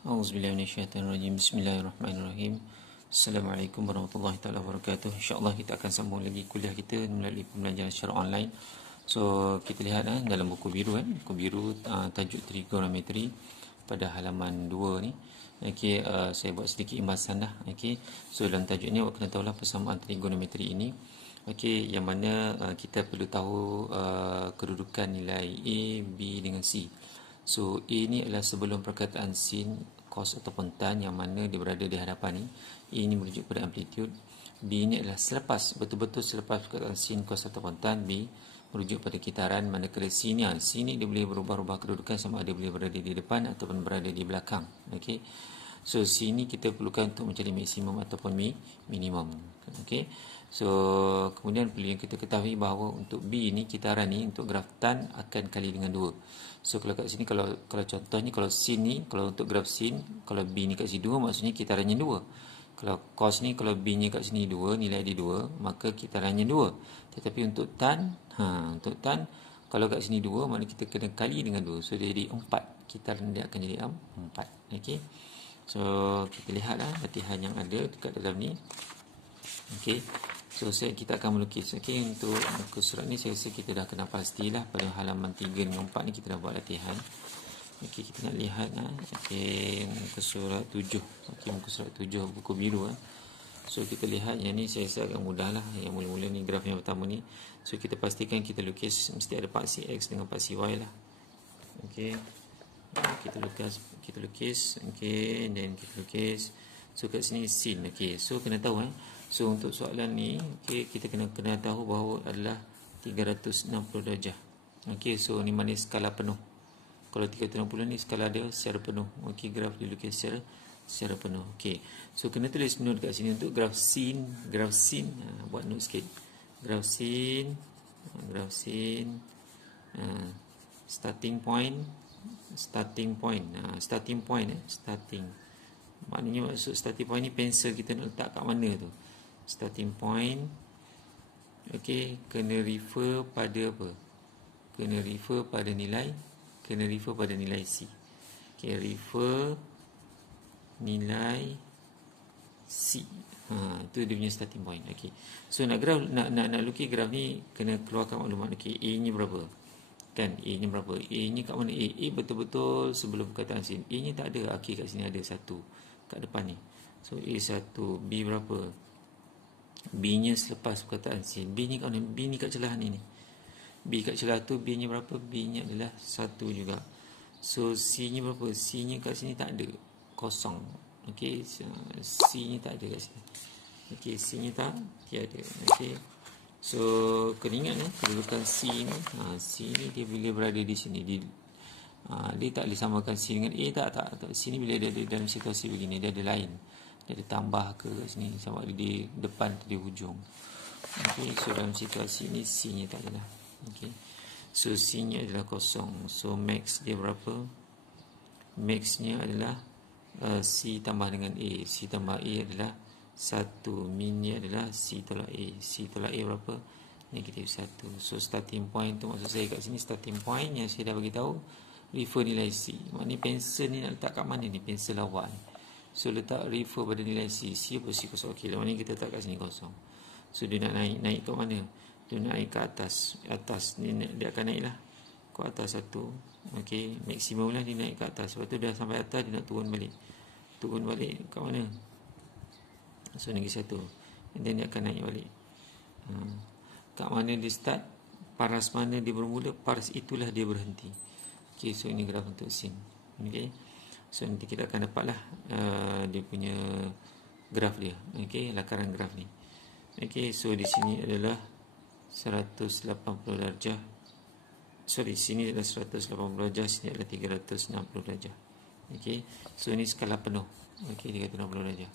Auzubillahi minasyaitonirrajim. Bismillahirrahmanirrahim. Assalamualaikum warahmatullahi taala wabarakatuh. Insya-Allah kita akan sambung lagi kuliah kita melalui pembelajaran secara online. So kita lihat dalam buku biru buku biru tajuk trigonometri pada halaman 2 ni. Okey, saya buat sedikit imbasan dah. Okey. So dalam tajuk ni awak kena tahulah persamaan trigonometri ini. Okey, yang mana kita perlu tahu kedudukan nilai A, B dengan C. So A ni adalah sebelum perkataan sin, cos ataupun tan yang mana dia berada di hadapan ni. A ni merujuk pada amplitude. B ni adalah selepas, betul-betul selepas perkataan sin, cos ataupun tan. B merujuk pada kitaran, manakala C ni dia boleh berubah-ubah kedudukan, sama ada boleh berada di depan ataupun berada di belakang. Okey. So C ni kita perlukan untuk mencari maksimum ataupun minimum. Okey. So kemudian perlu yang kita ketahui bahawa untuk B ni, kitaran ni untuk graf tan akan kali dengan 2. So kalau kat sini, kalau contohnya kalau sin ni, kalau untuk graf sin, kalau B ni kat sini 2, maksudnya kitarannya 2. Kalau cos ni, kalau B ni kat sini 2, nilai dia 2, maka kitarannya 2. Tetapi untuk tan, kalau kat sini 2, maknanya kita kena kali dengan 2. So dia jadi 4. Kitaran dia akan jadi 4. Okey. So kita lihatlah latihan yang ada dekat dalam ni. Okey. So kita akan melukis. Okey, untuk muka surat ni saya rasa kita dah kena pastilah pada halaman 3 dengan 4 ni kita dah buat latihan. Okey, kita nak lihat okey, muka surat 7. Okey, muka surat 7 buku biru So kita lihat yang ni saya rasa agak mudah lah. Yang mula-mula ni graf yang pertama ni. So kita pastikan kita lukis mesti ada paksi X dengan paksi Y lah. Okey. Kita lukis. Okey, dan kita lukis. So kat sini sin. Okey, so kena tahu So untuk soalan ni, okey, kita kena tahu bahawa adalah 360 darjah. Okey, so ni mana skala penuh. Kalau 360 ni skala dia secara penuh. Okey, graf dilukis secara penuh. Okey. So kena tulis note kat sini untuk graf sin, buat note sikit. Graf sin, starting point. Maknanya maksud starting point ni pensel kita nak letak kat mana tu. Starting point. Okey, kena refer pada apa? Kena refer pada nilai C. Okey, refer nilai C. Itu dia punya starting point. Okey. So nak lukis graf ni kena keluarkan maklumat. Okey, A ni berapa? Kan A ni berapa? A ni kat mana? A betul-betul sebelum perkataan sin. A ni tak ada. Okey, kat sini ada 1 kat depan ni. So A1, B berapa? B nya selepas perkataan sin. B ni kat mana? B ni kat celah ni. B kat celah tu, B nya berapa? B nya adalah 1 juga. So C nya berapa? C nya kat sini tak ada, kosong. Okey, C nya tak ada kat sini. Okey, C nya tiada. Okey. So kena ingat kedudukan C ni. C ni dia bila berada di sini, dia tak boleh samakan C dengan A. Tak. C ni bila dia ada dalam situasi begini, dia ada lain. Dia ada tambah ke kat sini, sama ada di depan atau di hujung. Okey, so dalam situasi ni C nya tak ada lah. Okey. So C nya adalah kosong. So max dia berapa? Max nya adalah C tambah dengan A. C tambah A adalah 1. Min nya adalah C tolak A. C tolak A berapa? Negatif 1. So starting point tu, maksud saya kat sini starting point yang saya dah bagi tahu, refer nilai C. Maknanya pensel ni nak letak kat mana ni? Pensel awak ni. So letak refer pada nilai C. C apa? C kosong. Okey, lepas ni kita letak kat sini kosong. So dia nak naik ke mana? Dia naik ke atas. Atas ni dia akan naik lah ke atas 1. Okey, maksimum lah dia naik ke atas. Lepas tu dah sampai atas, dia nak turun balik. Turun balik kat mana? So negeri 1. And then dia akan naik balik. Kat mana dia start? Paras mana dia bermula? Paras itulah dia berhenti. Okey, so ini graf untuk sin. Okey. So nanti kita akan dapatlah dia punya graf dia. Okey, lakaran graf ni. Okey, so di sini adalah 180 darjah. Sorry, sini adalah 180 darjah, sini adalah 360 darjah. Okey, so ini skala penuh. Okey, 360 darjah.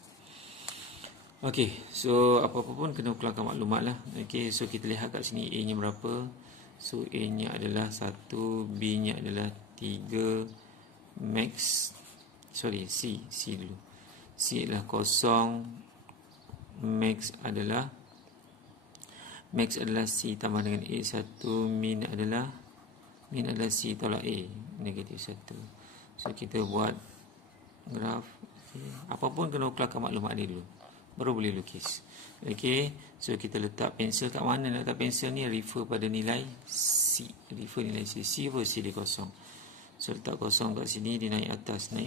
Okey, so apa-apa pun kena keluarkan maklumat lah. Okey, so kita lihat kat sini A nya berapa. So A nya adalah 1, B nya adalah 3, max. Sorry, C dulu. C adalah 0, max adalah C tambah dengan A1, min adalah C tolak A, negatif 1. So kita buat graf. Okay. Apapun kena keluarkan maklumat dia dulu, baru boleh lukis. Okey, so kita letak pensel kat mana nak letak pensel ni, refer pada nilai C. Refer nilai C. C apa? C dia kosong. So letak kosong kat sini, dia naik atas. 1,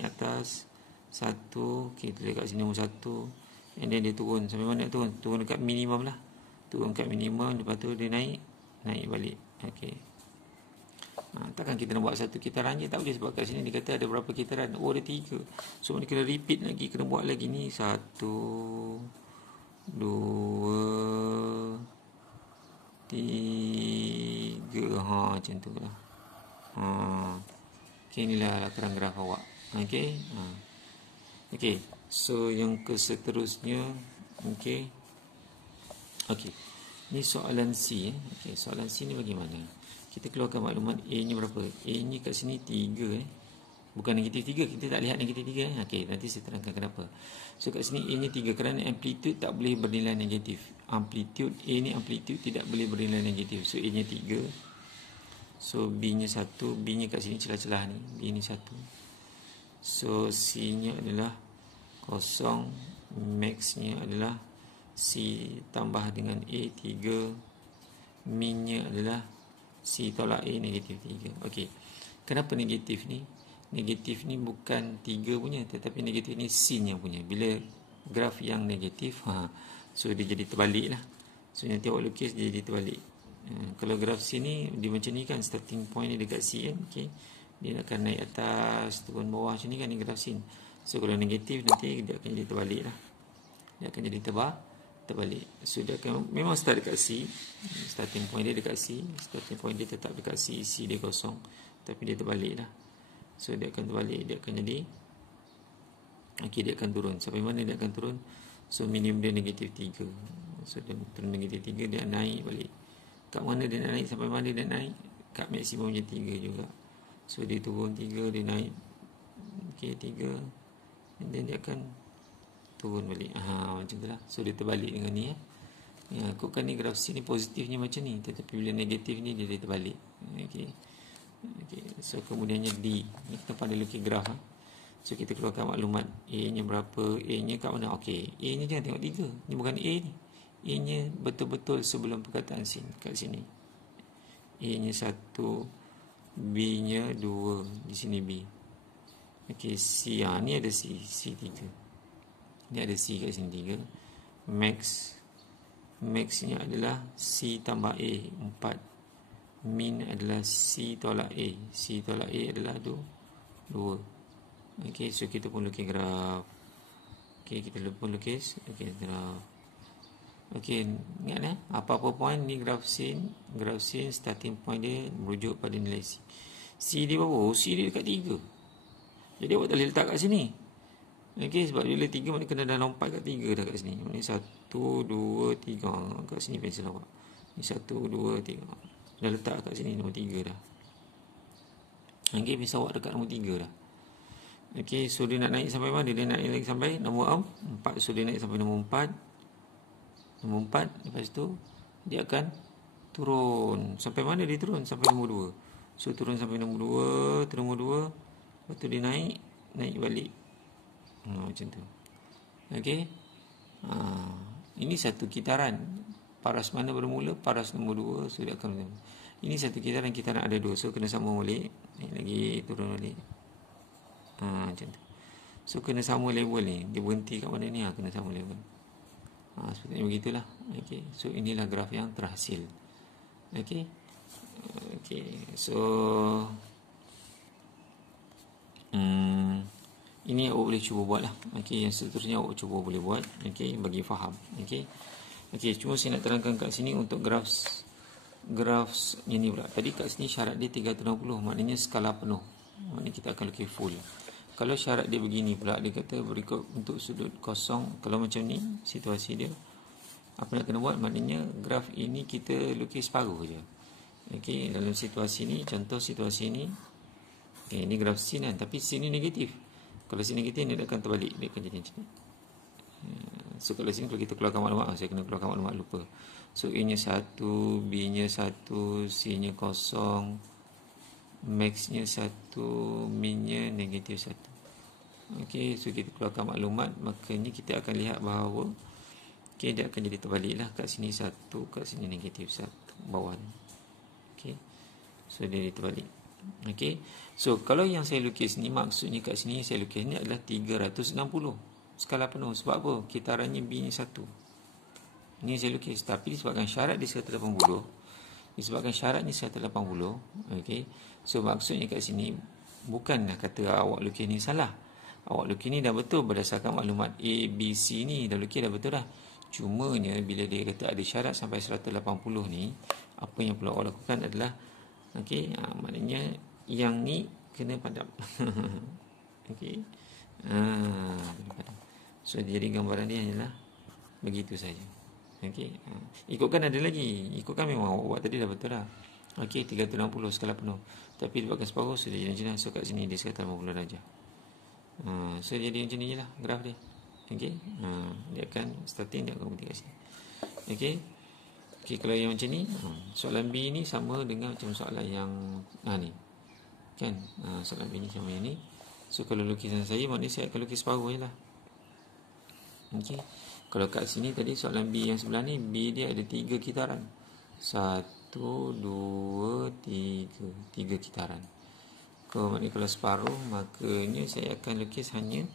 okay, kita letak kat sini nombor 1. And then dia turun. Sampai mana turun? Turun dekat minimum lah. Turun kat minimum, lepas tu dia naik balik. Okey. Takkan kita nak buat satu kitaran je, tak boleh, sebab kat sini dia kata ada berapa kitaran. Oh, ada 3. So ni kena repeat lagi, kena buat lagi ni 1, 2, 3. Macam tu lah. Okay, inilah lakaran graf awak. Okay. Okay, so yang seterusnya. Okay. Ni soalan C. Okay, soalan C ni bagaimana? Kita keluarkan maklumat A nya berapa? A nya kat sini 3. Bukan negatif 3. Kita tak lihat negatif 3. Okay, nanti saya terangkan kenapa. So kat sini A nya 3 kerana amplitude tak boleh bernilai negatif. Amplitude A ni amplitude tidak boleh bernilai negatif. So A nya 3. So B nya 1. B nya kat sini celah-celah ni. B ni 1. So C nya adalah 0. Max nya adalah C tambah dengan A 3. Min nya adalah C tolak A negatif 3. Okey. Kenapa negatif ni? Negatif ni bukan 3 punya, tetapi negatif ni C nya punya. Bila graf yang negatif, so dia jadi terbalik lah. So nanti awak lukis dia jadi terbalik. Kalau graf C ni dia macam ni kan, starting point ni dekat C kan. Okey. Dia akan naik atas, turun bawah macam ni kan, ni graf C. So kalau negatif nanti dia akan jadi terbalik lah. Dia akan jadi terbalik. So dia akan memang start dekat C. Starting point dia dekat C. Starting point dia tetap dekat C. C dia kosong, tapi dia terbalik lah. So dia akan terbalik. Dia akan jadi, okay, dia akan turun. Sampai mana dia akan turun? So minimum dia negatif 3. So dia turun negatif 3, dia naik balik. Kat mana dia nak naik? Sampai mana dia naik? Kat maksimumnya 3 juga. So dia turun 3, dia naik, okay, 3. And then dia akan turun balik. Macam tu lah. So dia terbalik dengan ni. Ikutkan ni graf C ni positifnya macam ni, tetapi bila negatif ni dia terbalik. Okay. So kemudiannya D. Ni kita pada lukis graf. So kita keluarkan maklumat A nya berapa. A nya kat mana? Okay, A nya jangan tengok 3. Ni bukan A ni. A nya betul-betul sebelum perkataan sin. Kat sini A nya 1, B nya 2. Di sini B. Okay, C. Ni ada C. C 3. Ni ada C kat sini 3. Max nya adalah C tambah A 4. Min adalah C tolak A. C tolak A adalah 2. Okay, so kita pun lukis graf. Okay, kita pun lukis. Okay, graf. Okay, ingat apa-apa point ni graf sin. Graf sin starting point dia merujuk pada nilai C. C dia berapa? C dia dekat 3. Jadi awak tak boleh letak kat sini. Okey, sebab bila 3 mana kena dah lompat kat 3 dah kat sini. Ni 1, 2, 3. Kat sini pensel awak. Ni 1, 2, 3. Dah letak kat sini nombor 3 dah. Okey, pensel awak dekat nombor 3 dah. Okey, so dia nak naik sampai mana? Dia nak naik sampai nombor 4. So dia naik sampai nombor 4. Nombor 4. Lepas tu dia akan turun. Sampai mana dia turun? Sampai nombor 2. So turun sampai nombor 2, turun nombor 2. Lepas tu dia naik balik. Macam tu. Okey. Ini satu kitaran. Paras mana bermula? Paras nombor 2. So dia akan, ini satu kitaran ada 2. So kena sambung balik. Naik lagi, turun balik. Macam tu. So kena sama level ni. Dia berhenti kat mana ni? Kena sama level. Sepertinya begitulah. Okey. So inilah graf yang terhasil. Okey. So ini awak boleh cuba buat lah. Okey, yang seterusnya awak cuba boleh buat. Okey, bagi faham. Okey, cuma saya nak terangkan kat sini untuk graf ni pula. Tadi kat sini syarat dia 360, maknanya skala penuh. Maknanya kita akan lukis full. Kalau syarat dia begini pula, dia kata berikut untuk sudut kosong. Kalau macam ni situasi dia, apa nak kena buat? Maknanya graf ini kita lukis separuh je. Okey, dalam situasi ni, contoh situasi ni, ini graf sin kan, tapi sin ni negatif. Kalau sin negatif ni dia akan terbalik, dia akan jadi macam ni. So kalau sini kalau kita keluarkan maklumat, saya kena keluarkan maklumat lupa. So A nya 1, B nya 1, C nya 0, max nya 1, min nya negatif 1. Okey, so kita keluarkan maklumat, makanya kita akan lihat bahawa okey, dia akan jadi terbalik lah. Kat sini 1, kat sini -1 bawah ni. Okey, so dia jadi terbalik. Okey, so kalau yang saya lukis ni, maksudnya kat sini saya lukis ni adalah 360 skala penuh. Sebab apa? Kitarannya B ni 1. Ini saya lukis, tapi disebabkan syarat di 180, disebabkan syarat ni 180, okey. So maksudnya kat sini bukanlah kata awak lukis ni salah. Awak lukis ni dah betul berdasarkan maklumat A, B, C ni dah lukis dah betul dah. Cumanya bila dia kata ada syarat sampai 180 ni, apa yang perlu awak lakukan adalah okey, maknanya yang ni kena padam. Okey. Padam. So jadi gambaran dia hanyalah begitu saja. Okey. Ikutkan ada lagi. Ikutkan memang awak buat tadi dah betul dah. Okey, 360 skala penuh. Tapi dibakar separuh sudah jadi macam ni. So kat sini dia sekitar 50 darjah. So jadi macam ni je lah graf dia. Okey. Dia akan starting, dia akan berhenti kat sini. Okey. Okey, kalau yang macam ni, soalan B ni sama dengan macam soalan yang ni. Kan? Soalan B ni sama yang ni. So kalau lukisan saya, maknanya saya akan lukis separuh je lah. Okey. Kalau kat sini tadi soalan B yang sebelah ni, B dia ada 3 kitaran. 1, 2, 3. 3 kitaran. Maknanya kalau separuh, makanya saya akan lukis hanya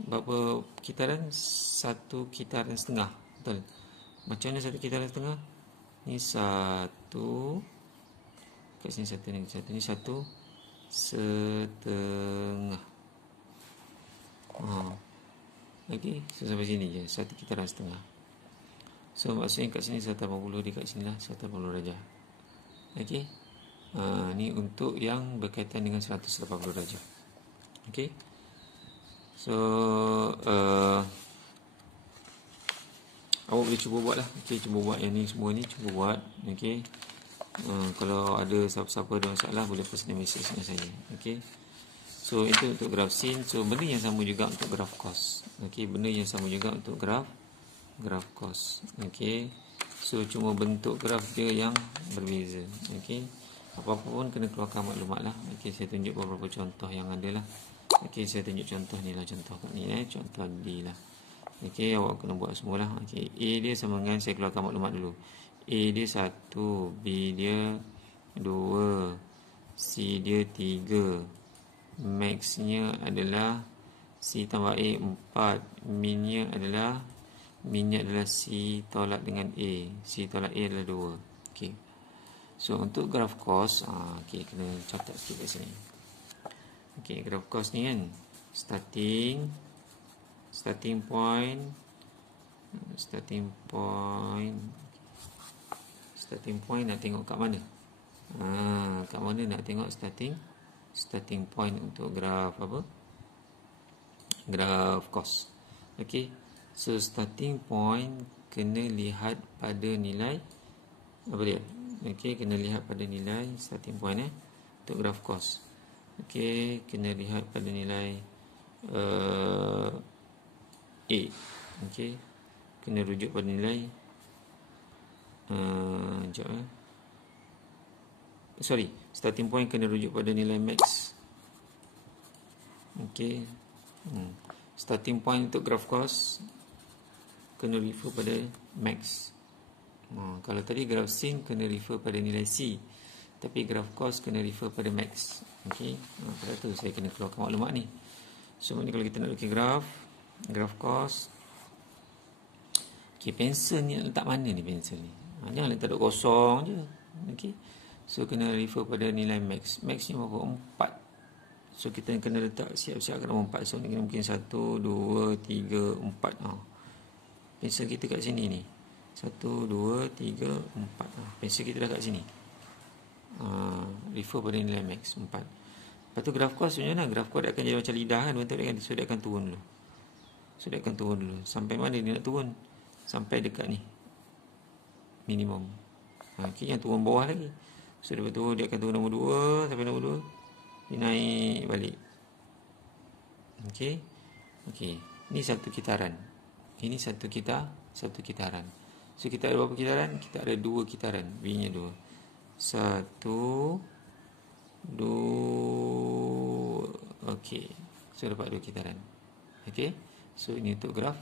berapa kitaran? 1 kitaran setengah. Betul? Macam mana 1 kitaran setengah? Ni 1. Kat sini 1 ni. 1 ni 1 setengah. Okey, so sampai sini je, 1 kitaran setengah. So maksudnya kat sini 180, di kat sini lah 180 darjah. Okey. Ni untuk yang berkaitan dengan 180 darjah. Okey. So awak boleh cuba buat lah. Okey, cuba buat yang ni semua ni, cuba buat. Okey. Kalau ada siapa-siapa ada masalah, boleh personal message dengan saya. Okey. So itu untuk graf sin. So benda yang sama juga untuk graf cos. Okey, benda yang sama juga untuk graf cos. Okey. So cuma bentuk graf dia yang berbeza. Okey. Apa-apa pun kena keluarkan maklumat lah. Okey, saya tunjuk beberapa contoh yang ada lah. Okey, saya tunjuk contoh ni lah, contoh kat ni contoh D lah. Okey, awak kena buat semua lah. Okey, A dia sama dengan, saya keluarkan maklumat dulu. A dia 1, B dia 2, C dia 3. Maxnya adalah C tambah A 4. Minnya adalah C tolak dengan A. C tolak A adalah 2. Okey. So untuk graf cos, okey, kena catat sikit kat sini. Okey, graf cos ni kan, starting point nak tengok kat mana? Kat mana nak tengok starting point untuk graf apa? Graf cos. Okey. So starting point kena lihat pada nilai apa dia? Okey, kena lihat pada nilai starting point untuk graf cos. Okey, kena lihat pada nilai A. Okey. Kena rujuk pada nilai starting point kena rujuk pada nilai max. Okey. Starting point untuk graf cos kena refer pada max. Kalau tadi graf sin kena refer pada nilai C, tapi graf cos kena refer pada max. Okey. Pada tu saya kena keluarkan maklumat ni. So ni kalau kita nak lukis graf cos. Okey, pensel ni letak mana ni pensel ni? Jangan letak duduk kosong je. Okey. So kena refer pada nilai max. Max ni berapa? 4. So kita kena letak siap-siap kat nombor 4. So ni mungkin 1, 2, 3, 4. Pensel kita kat sini ni. 1, 2, 3, 4. Pensel kita dah kat sini. Refer pada nilai max 4. Lepas tu graf cos sebenarnya graf cos dia akan jadi macam lidah kan, bentuk dia kan. So dia akan turun dulu. Sampai mana dia nak turun? Sampai dekat ni. Minimum. Okey, yang turun bawah lagi. So lepas tu dia akan turun nombor 2, sampai nombor 2 dia naik balik. Okey. Ni satu kitaran. Ini satu kitaran. So kita ada berapa kitaran? Kita ada 2 kitaran. B nya 2. 1, 2. Okey. So dapat 2 kitaran. Okey. So ini untuk graf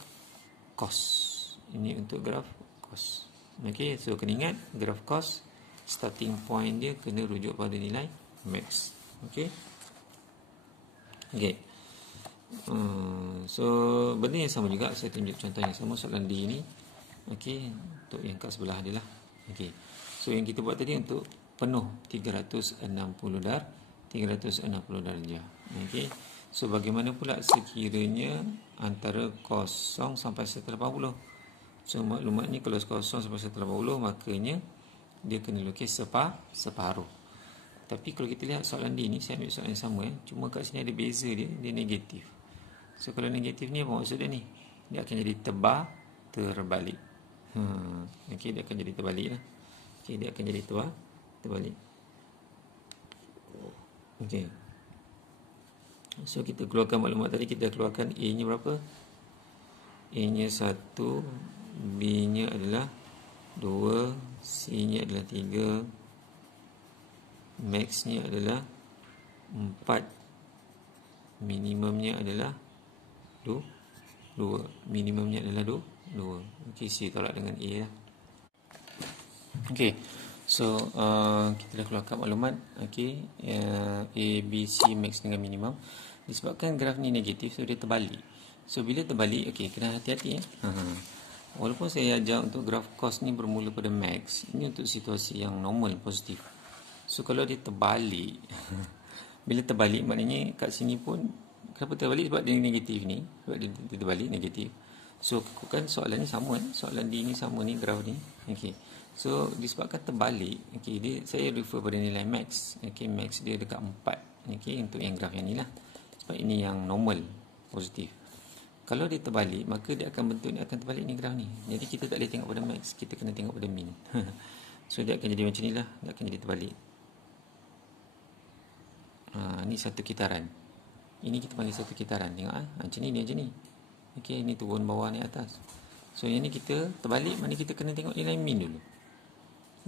cos. Ini untuk graf cos. Okey, so kena ingat graf cos starting point dia kena rujuk pada nilai max. Okey. Okey. So benda yang sama juga, saya tunjuk contoh yang sama soalan D ni. Okey, untuk yang kat sebelah dia lah. Okey. So yang kita buat tadi untuk penuh 360 darjah. Okey. So bagaimana pula sekiranya antara 0 sampai 180? So maklumatnya kalau 0 sampai 180 makanya dia kena lukis separuh. Tapi kalau kita lihat soalan D ni, saya ambil soalan yang sama cuma kat sini ada beza dia negatif. So kalau negatif ni apa maksud dia ni? Dia akan jadi terbalik. Okey, dia akan jadi terbalik lah. Okey, dia akan jadi terbalik. Okey. So kita keluarkan maklumat tadi, kita keluarkan A nya berapa? A nya 1, B nya adalah 2, C nya adalah 3, max nya adalah 4, minimumnya adalah 2, minimumnya adalah 2. Okey, C tolak dengan A lah. Okey. So kita dah keluarkan maklumat. Okey, A, B, C max dengan minimum. Disebabkan graf ni negatif, so dia terbalik. So bila terbalik, okey, kena hati-hati. Walaupun saya ajar untuk graf cos ni bermula pada max, ini untuk situasi yang normal, positif. So kalau dia terbalik, bila terbalik maknanya kat sini pun, kenapa terbalik? Sebab dia negatif ni, sebab dia terbalik negatif. So kan soalan ni sama soalan D ni sama ni, graf ni. Okey. So disebabkan terbalik, okey, saya refer pada nilai max. Okey, max dia dekat 4. Okey, untuk yang graf yang ni lah. Sebab ini yang normal, positif. Kalau dia terbalik, maka dia akan bentuk ni akan terbalik ni graf ni. Jadi kita tak boleh tengok pada max, kita kena tengok pada min. So dia akan jadi macam ni lah, dia akan jadi terbalik. Ni satu kitaran. Ini kita panggil satu kitaran. Tengok macam ni, macam ni. Okey, ni turun bawah ni atas. So yang ni kita terbalik, mana kita kena tengok nilai min dulu.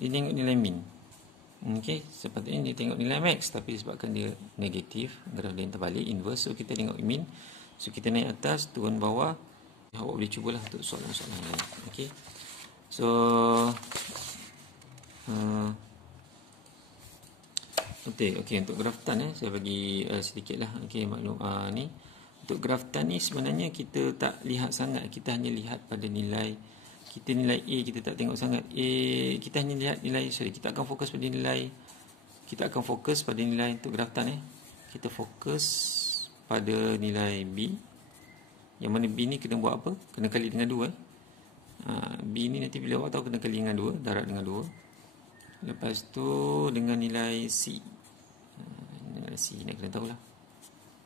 Dia tengok nilai min. Okey, sepatutnya dia tengok nilai max, tapi sebabkan dia negatif, graf dia terbalik, inverse, so kita tengok min. So kita naik atas, turun bawah. Awak boleh cubalah untuk soalan-soalan lain. Okey. So okey, untuk graf tan saya bagi sedikitlah. Okey, maklum ni untuk graf tan ni sebenarnya kita tak lihat sangat, kita hanya lihat pada nilai. Kita nilai A kita tak tengok sangat. Kita hanya lihat nilai, kita akan fokus pada nilai. Kita akan fokus pada nilai untuk graf tan Kita fokus pada nilai B. Yang mana B ni kena buat apa? Kena kali dengan 2 B ni nanti bila awak tahu kena kali dengan 2, darab dengan 2. Lepas tu dengan nilai C. Nilai C ni kena tahulah.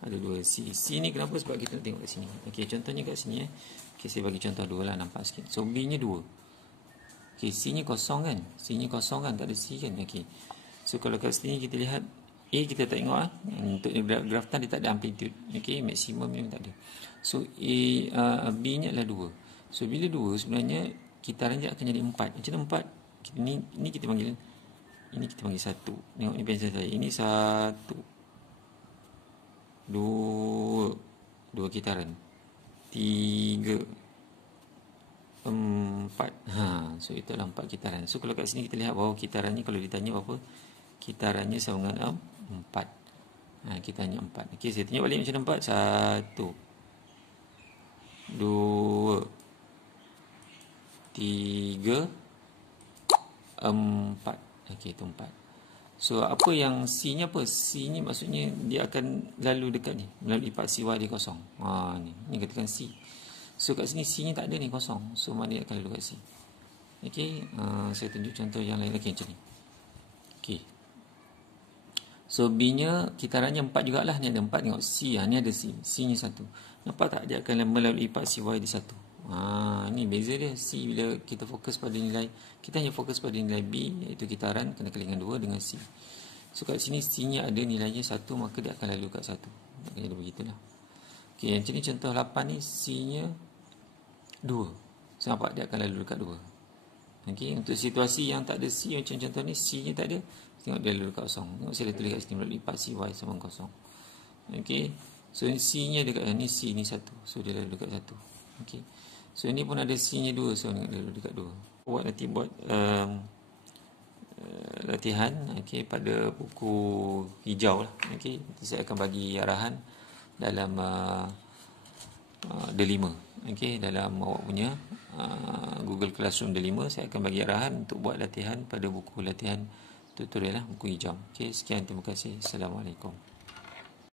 Ada 2 C. C ni kenapa? Sebab kita nak tengok kat sini. Okey, contohnya kat sini Okey, saya bagi contoh 2 lah, nampak sikit. So B nya 2. Okey, C nya kosong kan? C nya kosong kan? Tak ada C kan? Okey. So kalau kat sini kita lihat A kita tak tengok untuk graf tan dia tak ada amplitude. Okey, maksimum ni tak ada. So B nya adalah 2. So bila 2 sebenarnya kitaran dia akan jadi 4. Macam mana 4? Ni kita panggil, ini kita panggil 1. Tengok ni pensel saya. Ini 1, 2 kitaran, 3, 4. So itulah 4 kitaran. So kalau kat sini kita lihat bahawa kitarannya, kalau ditanya apa, kitarannya sama dengan 4. Kitarannya 4. Okey, saya tunjuk balik macam 4. 1, 2, 3, 4. Okey, itu 4. So apa yang C nya apa? C ni maksudnya dia akan lalu dekat ni, melalui paksi Y dia kosong. Ni katakan C. So kat sini C nya tak ada ni, kosong. So mana dia akan lalu kat C. Okey, saya tunjuk contoh yang lain lagi macam ni. Okey. So B nya kitarannya 4 jugalah, ni ada 4, tengok C ni ada C. C nya 1. Nampak tak dia akan melalui paksi Y dia 1. Ni beza dia. C bila kita fokus pada nilai, kita hanya fokus pada nilai B, iaitu kitaran, kena kali dengan 2 dengan C. So kat sini C nya ada nilainya 1, maka dia akan lalu kat 1. Jadi begitulah. Okey, yang ni contoh 8 ni C nya 2. So nampak dia akan lalu dekat 2. Okey, untuk situasi yang tak ada C macam contoh ni, C nya tak ada, tengok dia lalu dekat kosong. Tengok saya dah tulis kat sini melalui paksi Y sama kosong. Okey. So C nya dekat ni, C ni 1. So dia lalu dekat 1. Okey. So ni pun ada C nya 2. So dia lalu dekat 2. Nanti buat latihan pada buku hijau lah. Nanti saya akan bagi arahan dalam D5. Dalam awak punya Google Classroom D5 saya akan bagi arahan untuk buat latihan pada buku latihan tutorial lah, buku hijau. Sekian, terima kasih. Assalamualaikum.